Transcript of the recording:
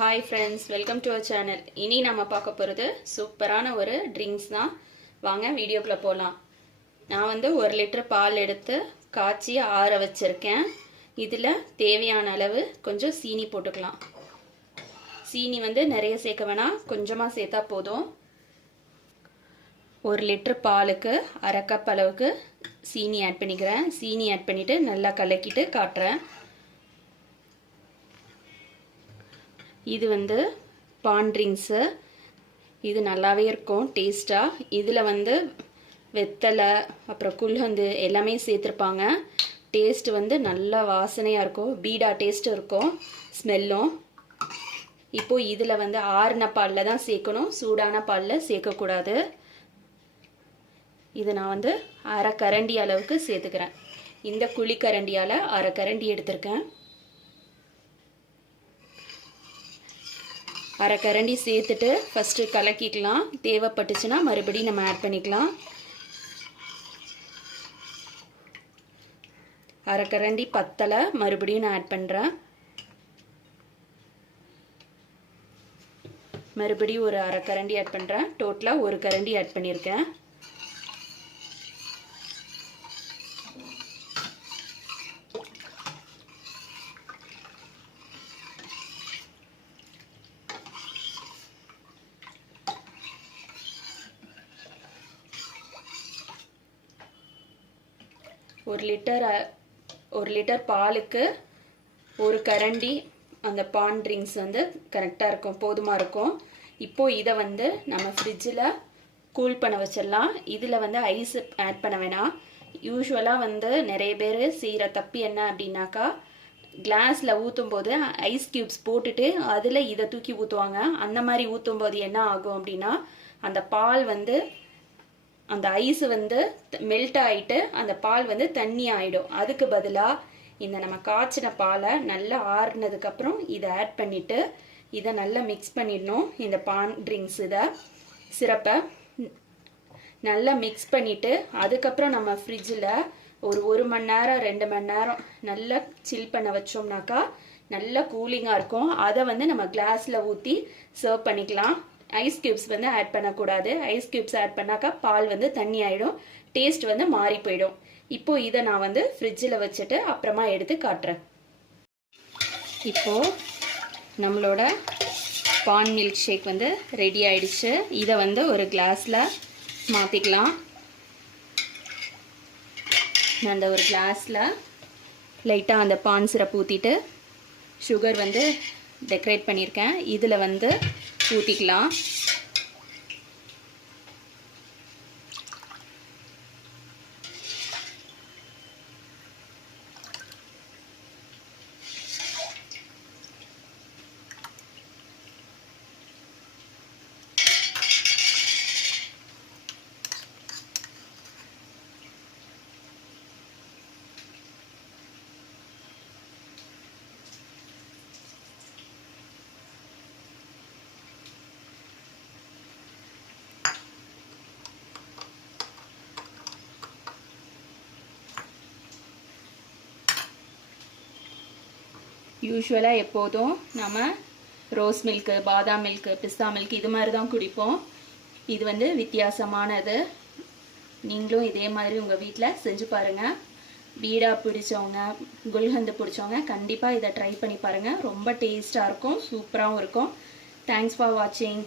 Hi friends, welcome to our channel. இனி நம்ம பார்க்க போகிறது சூப்பரான ஒரு ட்ரிங்க்ஸ் தான். வாங்க வீடியோக்குள்ளே போகலாம். நான் வந்து 1 லிட்டர் பால் எடுத்து காய்ச்சி ஆற வச்சுருக்கேன். இதில் தேவையான அளவு கொஞ்சம் சீனி போட்டுக்கலாம். சீனி வந்து நிறைய சேர்க்க வேணாம், கொஞ்சமாக சேர்த்தா போதும். 1 லிட்டர் பாலுக்கு 1/2 கப் அளவுக்கு சீனி ஆட் பண்ணிக்கிறேன். சீனி ஆட் பண்ணிவிட்டு நல்லா கலக்கிட்டு காட்டுறேன். இது வந்து பான் ட்ரிங்க்ஸு. இது நல்லாவே இருக்கும் டேஸ்ட்டாக. இதில் வந்து வெத்தலை அப்புறம் குல்ஹந்து எல்லாமே சேர்த்துருப்பாங்க. டேஸ்ட் வந்து நல்லா வாசனையாக இருக்கும், பீடா டேஸ்ட்டு இருக்கும் ஸ்மெல்லும். இப்போது இதில் வந்து ஆறின பாலில் தான் சேர்க்கணும், சூடான பாலில் சேர்க்கக்கூடாது. இது நான் வந்து 1/2 கரண்டி அளவுக்கு சேர்த்துக்கிறேன். இந்த குழிக்கரண்டியால் 1/2 கரண்டி எடுத்திருக்கேன். 1/2 கரண்டி சேர்த்துட்டு ஃபஸ்ட்டு கலக்கிக்கலாம். தேவைப்பட்டுச்சுன்னா மறுபடியும் நம்ம ஆட் பண்ணிக்கலாம். 1/2 கரண்டி பத்தலை, மறுபடியும் நான் ஆட் பண்ணுறேன். மறுபடியும் ஒரு 1/2 கரண்டி ஆட் பண்ணுறேன். டோட்டலாக 1 கரண்டி ஆட் பண்ணியிருக்கேன். ஒரு லிட்டர் பாலுக்கு 1 கரண்டி அந்த பான் ட்ரிங்க்ஸ் வந்து கரெக்டாக இருக்கும், போதுமாக இருக்கும். இப்போது இதை வந்து நம்ம ஃப்ரிட்ஜில் கூல் பண்ண வச்சிடலாம். இதில் வந்து ஐஸ் ஆட் பண்ண வேணாம். யூஸ்வலாக வந்து நிறைய பேர் செய்கிற தப்பு என்ன அப்படின்னாக்கா, கிளாஸில் ஊற்றும் போது ஐஸ் க்யூப்ஸ் போட்டுட்டு அதில் இதை தூக்கி ஊற்றுவாங்க. அந்த மாதிரி ஊற்றும் போது என்ன ஆகும் அப்படின்னா, அந்த பால் வந்து அந்த ஐஸ் வந்து மெல்ட் ஆகிட்டு அந்த பால் வந்து தண்ணி ஆகிடும். அதுக்கு பதிலாக இந்த நம்ம காய்ச்சின பாலை நல்லா ஆறுனதுக்கப்புறம் இதை ஆட் பண்ணிவிட்டு இதை நல்லா மிக்ஸ் பண்ணிடணும். இந்த பான் ட்ரிங்க்ஸ் இதை சிரப்பை நல்லா மிக்ஸ் பண்ணிவிட்டு அதுக்கப்புறம் நம்ம ஃப்ரிட்ஜில் ஒரு 1 மணி நேரம் 2 மணி நேரம் நல்லா சில் பண்ண வச்சோம்னாக்கா நல்லா கூலிங்காக இருக்கும். அதை வந்து நம்ம கிளாஸில் ஊற்றி சர்வ் பண்ணிக்கலாம். ஐஸ் க்யூப்ஸ் வந்து ஆட் பண்ணக்கூடாது. ஐஸ் க்யூப்ஸ் ஆட் பண்ணாக்கா பால் வந்து தண்ணி ஆகிடும், டேஸ்ட் வந்து மாறி போயிடும். இப்போது இதை நான் வந்து ஃப்ரிட்ஜில் வச்சுட்டு அப்புறமா எடுத்து காட்டுறேன். இப்போது நம்மளோட பான் மில்க் ஷேக் வந்து ரெடி ஆயிடுச்சு. இதை வந்து ஒரு கிளாஸில் மாற்றிக்கலாம். நான் அந்த ஒரு கிளாஸில் லைட்டாக அந்த பான் சிரப் ஊற்றிட்டு சுகர் வந்து டெக்கரேட் பண்ணியிருக்கேன். இதில் வந்து ஊற்றிக்கலாம். யூஸ்வலாக எப்போதும் நம்ம ரோஸ் மில்க்கு, பாதாம் மில்க்கு, பிஸ்தா மில்க் இது மாதிரி தான் குடிப்போம். இது வந்து வித்தியாசமானது. நீங்களும் இதே மாதிரி உங்கள் வீட்டில் செஞ்சு பாருங்கள். பீடா பிடிச்சவங்க, குல்ஹந்து பிடிச்சவங்க கண்டிப்பாக இதை ட்ரை பண்ணி பாருங்கள். ரொம்ப டேஸ்ட்டாக இருக்கும், சூப்பராகவும் இருக்கும். தேங்க்ஸ் ஃபார் வாட்சிங்.